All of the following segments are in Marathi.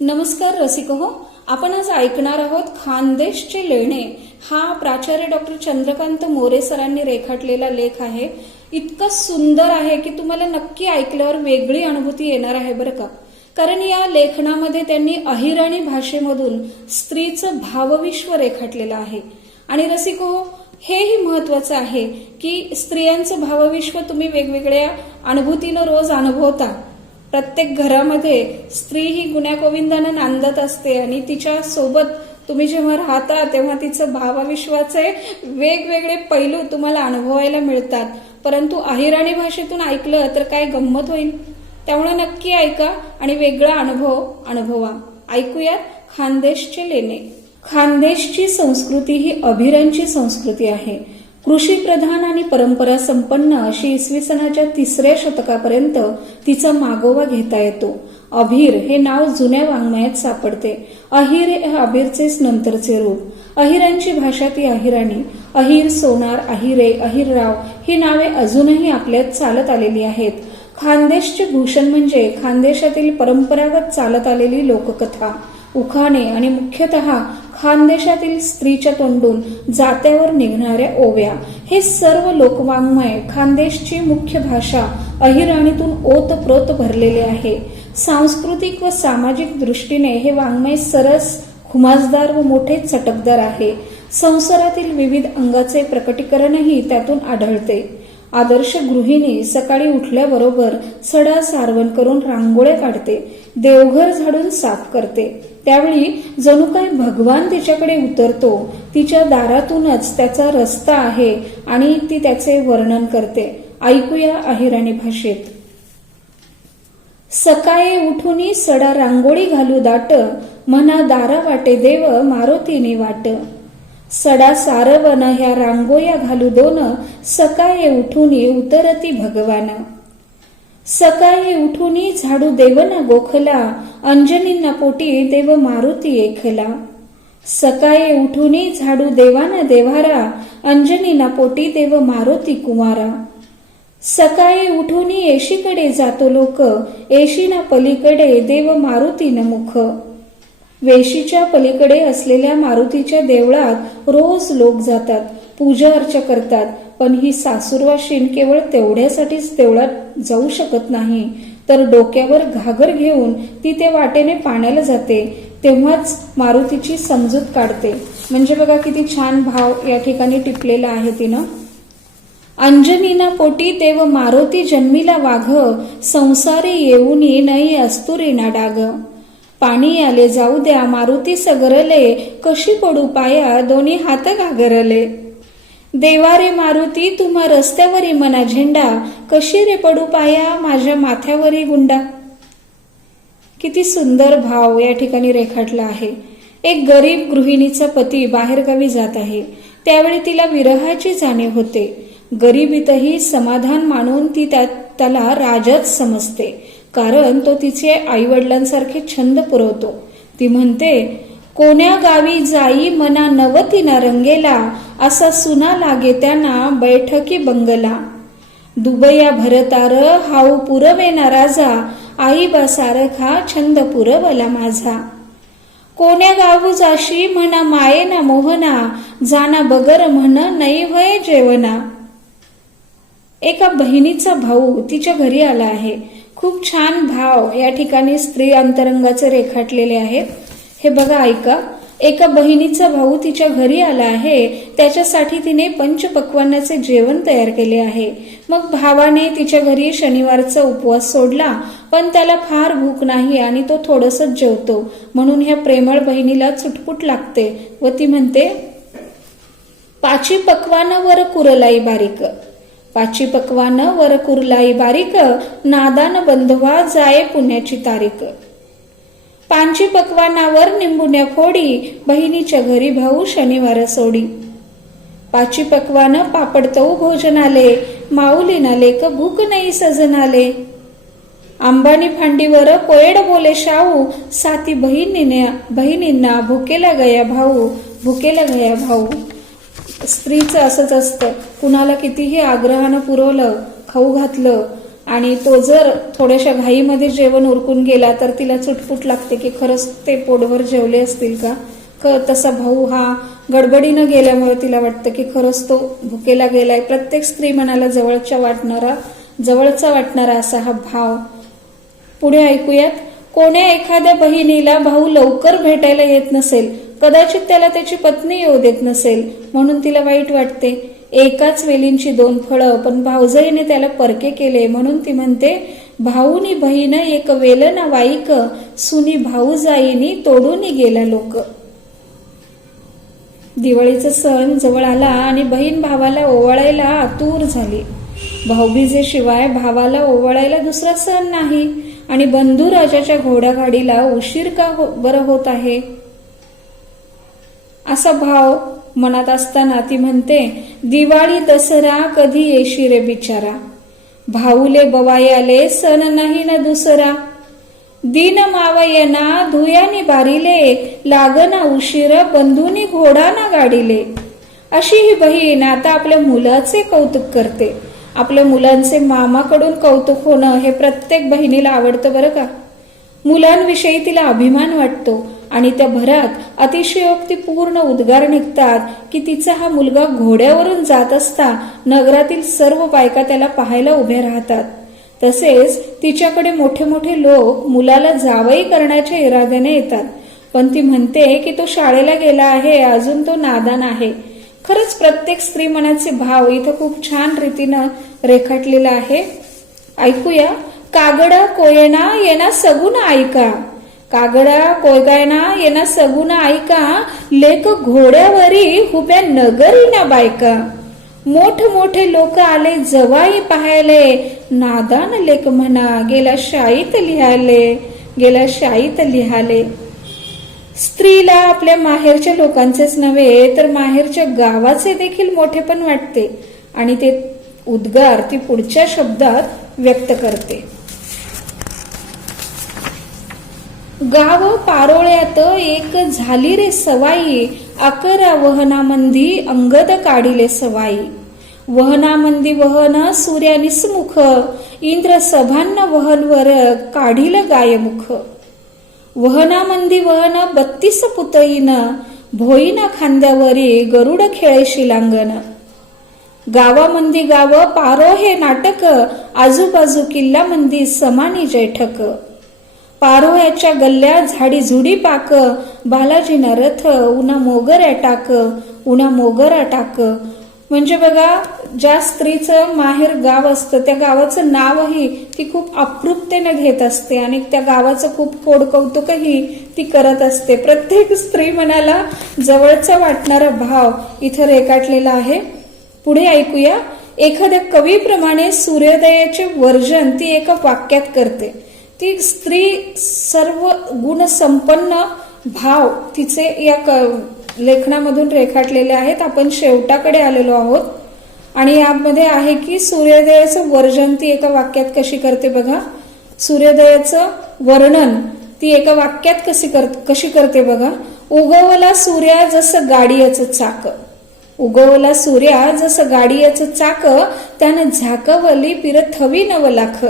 नमस्कार रसिक हो, आपण आज ऐकणार आहोत खानदेशचे लेणे हा प्राचार्य डॉक्टर चंद्रकांत मोरे सरांनी रेखाटलेला लेख आहे। इतका सुंदर आहे की तुम्हाला नक्की ऐकल्यावर वेगळी अनुभूती येणार आहे बरं का। कारण या लेखनामध्ये त्यांनी अहिराणी भाषेमधून स्त्रीचं भावविश्व रेखाटलेलं आहे। आणि रसिक हो, हेही महत्वाचं आहे की स्त्रियांचं भावविश्व तुम्ही वेगवेगळ्या अनुभूतीनं रोज अनुभवता। प्रत्येक घरामध्ये स्त्री ही गुण्यागोविंदानं नांदत असते आणि तिच्या सोबत तुम्ही जेव्हा राहता तेव्हा तिचं भावविश्वाचे वेगवेगळे पैलू तुम्हाला अनुभवायला मिळतात। परंतु अहिराणी भाषेतून ऐकलं तर काय गंमत होईल। त्यामुळे नक्की ऐका आणि वेगळा अनुभव अनुभवा। ऐकूयात खानदेशचे लेणे। खानदेशची संस्कृती ही अभिरांची संस्कृती आहे। कृषी प्रधान आणि परंपरा संपन्न अशी इसवी सनाच्या 3ऱ्या शतकापर्यंत तिचा मागोवा घेता येतो। अभिर हे नाव जुन्या वाङ्मयात सापडते। अहिर हे अभिरचेच नंतरचे रूप। अहिरांची भाषा ती अहिराणी। अहिर, सोनार, अहिरे, अहिरराव ही नावे अजूनही आपल्यात चालत आलेली आहेत। खानदेशचे भूषण म्हणजे खानदेशातील परंपरागत चालत आलेली लोककथा, उखाणे आणि मुख्यतः खानदेशातील स्त्रीच्या तोंडून जात्यावर निघणाऱ्या ओव्या हे सर्व लोकवाङ्मय खानदेशची मुख्य भाषा अहिराणीतून ओतप्रोत भरलेले आहे। सांस्कृतिक व सामाजिक दृष्टीने हे वाङ्मय सरस, खुमासदार व मोठे चटकदार आहे। संसारातील विविध अंगाचे प्रकटीकरणही त्यातून आढळते। आदर्श गृहिणी सकाळी उठल्याबरोबर सडा सारवण करून रांगोळ्या काढते, देवघर झाडून साफ करते। त्यावेळी जणू काय भगवान तिच्याकडे उतरतो। तिच्या दारातूनच त्याचा रस्ता आहे आणि ती त्याचे वर्णन करते। ऐकूया अहिराणी भाषेत। सकाळी उठूनी सडा रांगोळी घालू दाट, म्हणा दारा वाटे देव मारुतीने वाट। सडा सारवन ह्या रांगोया घालू दोन, सकाळी उठूनी उतरती भगवान। सकाळी उठूनी झाडू देवना गोखला, अंजनींना पोटी देव मारुती एकला। सकाळी उठूनी झाडू देवाना देव्हारा, अंजनीना पोटी देव मारुती कुमारा। सकाळी उठूनी येशीकडे जातो लोक, येशीना पलीकडे देव मारुतीन मुख। वेशीच्या पलीकडे असलेल्या मारुतीच्या देवळात रोज लोक जातात, पूजा अर्चा करतात। पण ही सासूरवाशीण केवळ तेवढ्यासाठीच देवळात जाऊ शकत नाही, तर डोक्यावर घागर घेऊन ती त्या वाटेने पाण्याला जाते। तेव्हाच मारुतीची समजूत काढते। म्हणजे बघा किती छान भाव या ठिकाणी टिपलेला आहे तिनं। अंजनीना पोटी देव मारुती जन्मीला वाघ, संसारी येऊनी नाही अस्तुरीना डाग। पाणी आले जाऊ द्या मारुती सगरले, कशी पडू पाया दोन्ही हात घागरले। देवा रे मारुती तुम्हा रस्त्यावरी मना झेंडा, कशी रे पडू पाया माझ्या माथ्यावरी गुंडा। किती सुंदर भाव या ठिकाणी रेखाटला आहे। एक गरीब गृहिणीचा पती बाहेरगावी जात आहे। त्यावेळी तिला विरहाची जाणीव होते। गरिबीतही समाधान मानून ती त्याला राजाच समजते, कारण तो तिचे आई वडिलांसारखे छंद पुरवतो। ती म्हणते, कोण्या गावी जाई मना नवतीना रंगेला, असा सुना लागे त्यांना बैठकी बंगला। दुबया भरतार हाऊ पुरवेना राजा, आई बा सारखा छंद पुरवला माझा। कोण्या गावू जाशी म्हणा मायेना मोहना, जाना बगर म्हण नाही वय जेवना। एका बहिणीचा भाऊ तिच्या घरी आला आहे। खूप छान भाव या ठिकाणी स्त्री अंतरंगाचे रेखाटलेले आहेत। हे बघा ऐका। एका बहिणीचा भाऊ तिच्या घरी आला आहे, त्याच्यासाठी तिने पंचपक्वान्नाचे जेवण तयार केले आहे। मग भावाने तिच्या घरी शनिवारचा उपवास सोडला, पण त्याला फार भूक नाही आणि तो थोडंसंच जेवतो। म्हणून ह्या प्रेमळ बहिणीला चुटपुट लागते व ती म्हणते, पाची पक्वान वर कुरलाई बारीक, पाची पक्वान वर कुरलाई बारीक, नादान बंधवा जाये पुण्याची तारीख। पांची पक्वानावर निंबुण्या फोडी, बहिणीच्या घरी भाऊ शनिवार सोडी। पाची पक्वान पापड तऊ भोजनाले, माऊलीना लेक भूक नाही सजनाले। अंबानी फांडीवर पोयड बोले शाहू, साती बहिणींना भुकेला गया भाऊ, भुकेला गया भाऊ। स्त्रीचं असंच असतं, कुणाला कितीही आग्रहानं पुरवलं, खाऊ घातलं आणि तो जर थोड्याशा घाईमध्ये जेवण उरकून गेला तर तिला चुटपुट लागते की खरंच ते पोटभर जेवले असतील का. तसा भाऊ हा गडबडीनं गेल्यामुळे तिला वाटतं की खरंच तो भुकेला गेलाय. प्रत्येक स्त्री मनाला जवळचा वाटणारा असा हा भाव. पुढे ऐकूयात. कोण्या एखाद्या बहिणीला भाऊ लवकर भेटायला येत नसेल, कदाचित त्याला त्याची पत्नी येऊ देत नसेल, म्हणून तिला वाईट वाटते. एकाच वेलींची दोन फळं, पण भाऊजाईने त्याला परके केले, म्हणून ती म्हणते, भाऊनी बहीण एक वेल ना वाईक, सुनी भाऊजाईनी तोडून गेला लोक. दिवाळीचा सण जवळ आला आणि बहीण भावाला ओवाळायला आतुर झाली. भाऊबीजेशिवाय भावाला ओवाळायला दुसरा सण नाही आणि बंधू राजाच्या घोड्यागाडीला उशीर का बरं होत आहे, असा भाव मनात असताना ती म्हणते, दिवाळी दसरा कधी येशी रे बिचारा, भाऊले बवायाले सण नाही ना दुसरा, दिन मावयना धुयानी बारीले, लागना उशीर बंधूनी घोडा ना गाडीले. अशी ही बहीण आता आपल्या मुलाचे कौतुक करते. आपल्या मुलांचे मामाकडून कौतुक होणं हे प्रत्येक बहिणीला आवडतं बरं का. मुलांविषयी तिला अभिमान वाटतो आणि त्या भरात अतिशयोक्तीपूर्ण उद्गार निघतात की तिचा हा मुलगा घोड्यावरून जात असता नगरातील सर्व बायका त्याला पाहायला उभे राहतात. तसेच तिच्याकडे मोठे मोठे लोक मुलाला जावई करण्याच्या इराद्याने येतात, पण ती म्हणते की तो शाळेला गेला आहे, अजून तो नादान आहे. खरंच प्रत्येक स्त्री मनाचे भाव इथं खूप छान रीतीनं रेखाटलेला आहे. ऐकूया. कागडा कोयना येना सगुन ऐका, कागडा कोयगायना येना सगुन ऐका, लेक घोड्यावरी हुब्या नगरी ना बायका, मोठ मोठे लोक आले जवाई पाहायले, नादान लेक म्हणा गेला शाईत लिहाले. स्त्रीला आपल्या माहेरच्या लोकांचेच नव्हे तर माहेरच्या गावाचे देखील मोठेपण वाटते आणि ते उद्गार ती पुढच्या शब्दात व्यक्त करते. गाव पारोळ्यात एक झाली रे सवाई, 11 वहनामंदी अंगद काढिले सवाई, वहनामंदी वहन सूर्या निसमुख, इंद्र सभांना वहनवर काढिल गायमुख, वहनामंदी वहन 32 पुतईन, भोईना खांद्यावरी गरुड खेळे शिलांगण, गावामंदी गाव पारो हे नाटक, आजूबाजू किल्लामंदी समानी जैठक, पारोळ्याच्या गल्ल्या झाडी झुडी पाक, बालाजीना रथ उन्हा मोगरा टाक. म्हणजे बघा, ज्या स्त्रीचं माहेर गाव असतं त्या गावाचं नावही ती खूप अप्रूपतेने घेत असते आणि त्या गावाचं खूप कौतुकही ती करत असते. प्रत्येक स्त्री मनाला जवळचा वाटणारा भाव इथं रेखाटलेला आहे. पुढे ऐकूया. एखाद्या कवीप्रमाणे सूर्योदयाचे वर्णन ती एका वाक्यात करते. ती स्त्री सर्व गुणसंपन्न भाव तिचे या लेखनामधून रेखाटलेले आहेत. आपण शेवटाकडे आलेलो आहोत आणि यामध्ये आहे की सूर्योदयाचं वर्णन ती एका वाक्यात कशी करते बघा. सूर्योदयाचं वर्णन ती एका वाक्यात कशी करते बघा. उगवला सूर्या जसं गाडीयाचं चाक, उगवला सूर्या जसं गाडीयाचं चाक, त्यानं झाकवली पिरथवी नवलाख.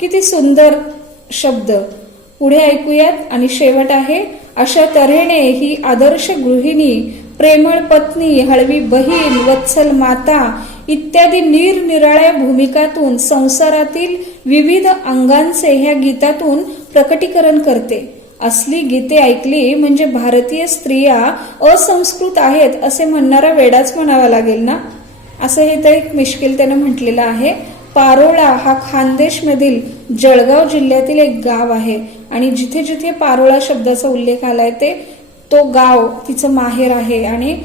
किती सुंदर शब्द. पुढे ऐकूयात आणि शेवट आहे. अशा तऱ्हेने ही आदर्श गृहिणी, प्रेमळ पत्नी, हळवी बहीण, वत्सल माता इत्यादी निरनिराळ्या भूमिकातून संसारातील विविध अंगांचे ह्या गीतातून प्रकटीकरण करते. असली गीते ऐकली म्हणजे भारतीय स्त्रिया असंस्कृत आहेत असे म्हणणारा वेडाच म्हणावा लागेल ना. असं हे तर एक मिश्किलतेनं म्हटलेलं आहे. पारोळा हा खानदेशमधील जळगाव जिल्ह्यातील एक गाव आहे आणि जिथे जिथे पारोळा शब्दाचा उल्लेख आलाय तो गाव तिचं माहेर आहे. आणि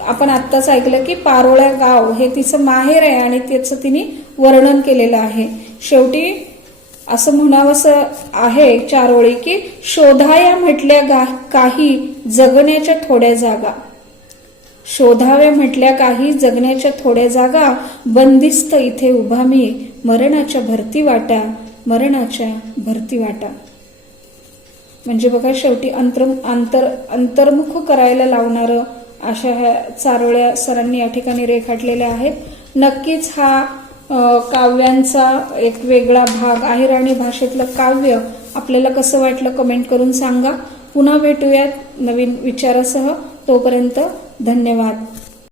आपण आत्ताच ऐकलं की पारोळा गाव हे तिचं माहेर आहे आणि त्याचं तिने वर्णन केलेलं आहे. शेवटी असं म्हणावंसं आहे 4 ओळी की शोधाया म्हटल्या काही जगण्याच्या थोड्या जागा, शोधाव्या म्हटल्या काही जगण्याच्या थोड्या जागा, बंदिस्त इथे उभा मी, मरणाच्या भरती वाटा. म्हणजे बघा, शेवटी अंतर्मुख करायला लावणारं अशा ह्या चारोळ्या सरांनी या ठिकाणी रेखाटलेल्या आहेत. नक्कीच हा काव्यांचा एक वेगळा भाग अहिराणी भाषेतलं काव्य आपल्याला कसं वाटलं कमेंट करून सांगा. पुन्हा भेटूयात नवीन विचारासह. तोपर्यंत धन्यवाद.